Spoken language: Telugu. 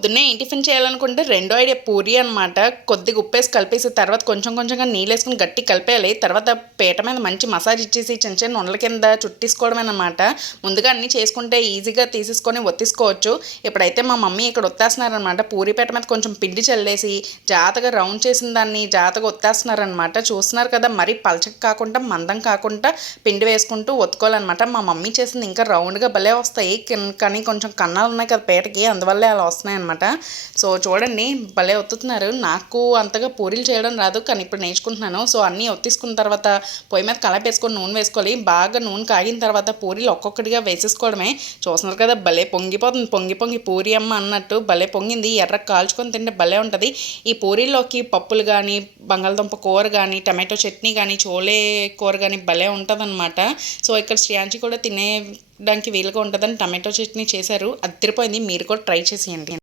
పొద్దున్నే ఏం టిఫిన్ చేయాలనుకుంటే రెండో ఐడియా పూరి అనమాట. కొద్దిగా ఉప్పేసి కలిపేసి తర్వాత కొంచెం కొంచెంగా నీళ్ళేసుకొని గట్టిగా కలిపేయాలి. తర్వాత పీట మీద మంచి మసాజ్ ఇచ్చేసి చిన్న చిన్న ఉండల కింద చుట్టేసుకోవడమేనమాట. ముందుగా అన్నీ చేసుకుంటే ఈజీగా తీసేసుకొని ఒత్తేసుకోవచ్చు. ఇప్పుడైతే మా మమ్మీ ఇక్కడ ఒత్తేస్తున్నారనమాట. పూరి పీట మీద కొంచెం పిండి చల్లేసి జాతగా రౌండ్ చేసిన దాన్ని జాతగా ఒత్తేస్తున్నారనమాట. చూస్తున్నారు కదా, మరీ పలచగా కాకుండా మందం కాకుండా పిండి వేసుకుంటూ ఒత్తుకోవాలన్నమాట. మా మమ్మీ చేసింది ఇంకా రౌండ్గా భలే వస్తాయి, కానీ కొంచెం కన్నాలు ఉన్నాయి కదా పీటకి, అందువల్లే అలా వస్తున్నాయి అనమాట. సో చూడండి, భలే ఒత్తుతున్నారు. నాకు అంతగా పూరీలు చేయడం రాదు, కానీ ఇప్పుడు నేర్చుకుంటున్నాను. సో అన్నీ ఒత్తిసుకున్న తర్వాత పొయ్యి మీద కళాయి వేసుకొని నూనె వేసుకోవాలి. బాగా నూనె కాగిన తర్వాత పూరీలు ఒక్కొక్కటిగా వేసేసుకోవడమే. చూస్తున్నారు కదా, భలే పొంగిపోతుంది. పొంగి పొంగి పూరి అమ్మ అన్నట్టు భలే పొంగింది. ఎర్ర కాల్చుకొని తింటే భలే ఉంటుంది. ఈ పూరీల్లోకి పప్పులు కానీ, బంగాళదుంప కూర కానీ, టమాటో చట్నీ కానీ, చోలే కూర కానీ భలే ఉంటుంది అనమాట. సో ఇక్కడ శ్రేయాంచి కూడా తినేడానికి వీలుగా ఉంటుందని టమాటో చట్నీ చేశారు. అదిరిపోయింది. మీరు కూడా ట్రై చేసేయండి.